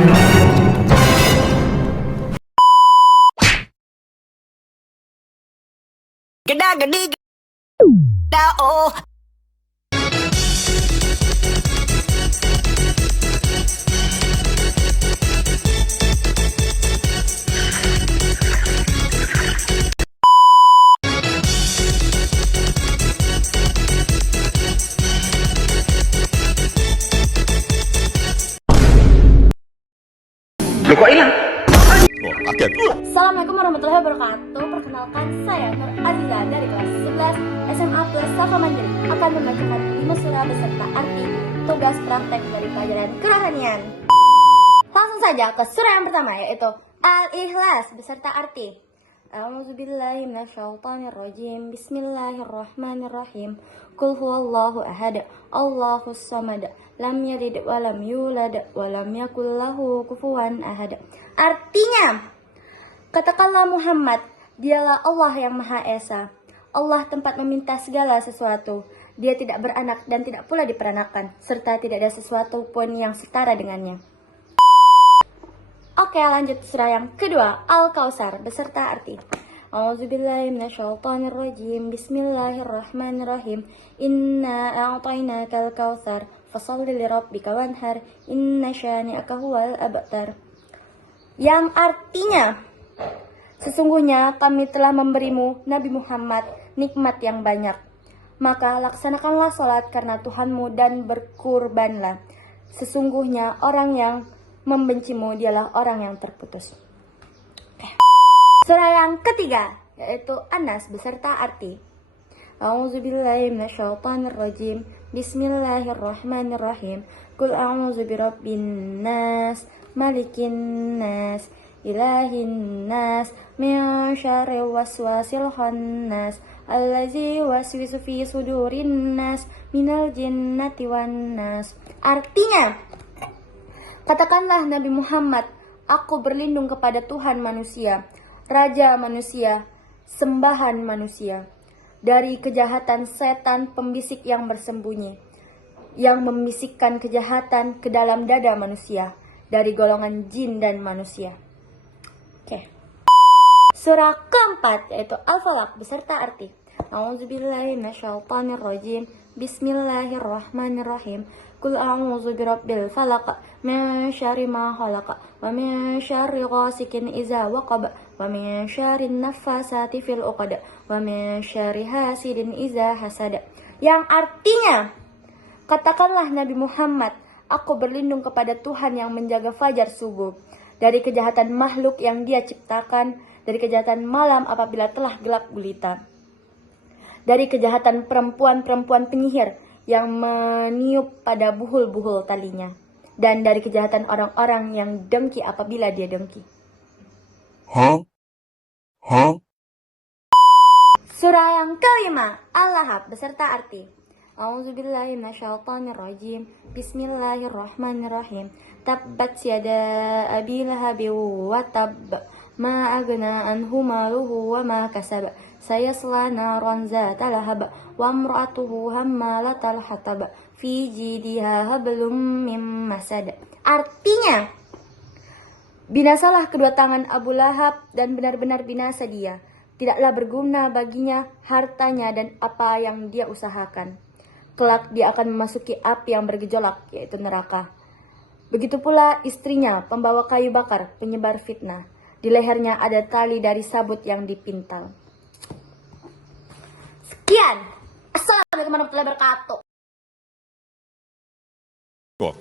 Geda gedi geda oh. Loh kok hilang? Oh, kaget. Assalamualaikum warahmatullahi wabarakatuh. Perkenalkan, saya Nur Aziza dari kelas 11 SMA Plus Safa Mandiri akan membacakan 5 surah beserta arti tugas praktek dari pelajaran kerohanian. Langsung saja ke surah yang pertama, yaitu Al-Ikhlas beserta arti. A'udzubillahi minasyaitonirrajim. Bismillahirrahmanirrahim. Qul huwallahu ahad, Allahus samad, lam yalid wa lam yulad wa lam yakul lahu kufuwan ahad. Artinya, katakanlah Muhammad, dialah Allah yang Maha Esa. Allah tempat meminta segala sesuatu. Dia tidak beranak dan tidak pula diperanakan, serta tidak ada sesuatu pun yang setara dengannya. Oke, lanjut surah yang kedua, Al-Kautsar beserta arti. A'udzubillahi minasyaitonirrajim. Bismillahirrahmanirrahim. Inna a'tainakal kautsar fasholli lirabbika wanhar. Inna syani'aka huwal abtar. Yang artinya, sesungguhnya kami telah memberimu Nabi Muhammad nikmat yang banyak. Maka laksanakanlah sholat karena Tuhanmu dan berkurbanlah. Sesungguhnya orang yang membencimu dialah orang yang terputus. Surah yang ketiga, yaitu An-Nas beserta arti. A'udzubillahi minasyaitonirrajim. Bismillahirrahmanirrahim. Qul a'udzu birabbin nas, malikin nas, ilahin nas, min syarri waswasil khannas, allazi waswisu fi sudurin nas, minal jinnati wan nas. Artinya, katakanlah Nabi Muhammad, aku berlindung kepada Tuhan manusia, Raja manusia, sembahan manusia, dari kejahatan setan pembisik yang bersembunyi, yang membisikkan kejahatan ke dalam dada manusia, dari golongan jin dan manusia. Oke. Surah keempat, yaitu Al-Falaq beserta arti. A'udzubillahi minasyaitonirrajim. Bismillahirrahmanirrahim. Qul a'udzu birabbil falaq, min syarri ma khalaq, wa min syarri ghasikin idza waqab, wa min syarri naffasati fil 'uqad, wa min syarri hasidin idza hasad. Yang artinya, katakanlah Nabi Muhammad, aku berlindung kepada Tuhan yang menjaga fajar subuh, dari kejahatan makhluk yang Dia ciptakan, dari kejahatan malam apabila telah gelap gulita, dari kejahatan perempuan-perempuan penyihir yang meniup pada buhul-buhul talinya, dan dari kejahatan orang-orang yang dengki apabila dia dengki. Surah yang kelima, Al-Lahab beserta arti. A'udzubillahi minasyaitonirrajim. Bismillahirrahmanirrahim. Tabbat yada abi lahabin wa tabb, ma aghna anhu maluhu wa ma kasab, sayasla naran zata lahab, wa imra'atuhu hammalatal hatab, fi jidiha hablum mim masad. Artinya, binasalah kedua tangan Abu Lahab dan benar-benar binasa dia. Tidaklah berguna baginya hartanya dan apa yang dia usahakan. Kelak dia akan memasuki api yang bergejolak, yaitu neraka. Begitu pula istrinya, pembawa kayu bakar, penyebar fitnah. Di lehernya ada tali dari sabut yang dipintal. Sekian. Assalamualaikum warahmatullahi wabarakatuh. Oh,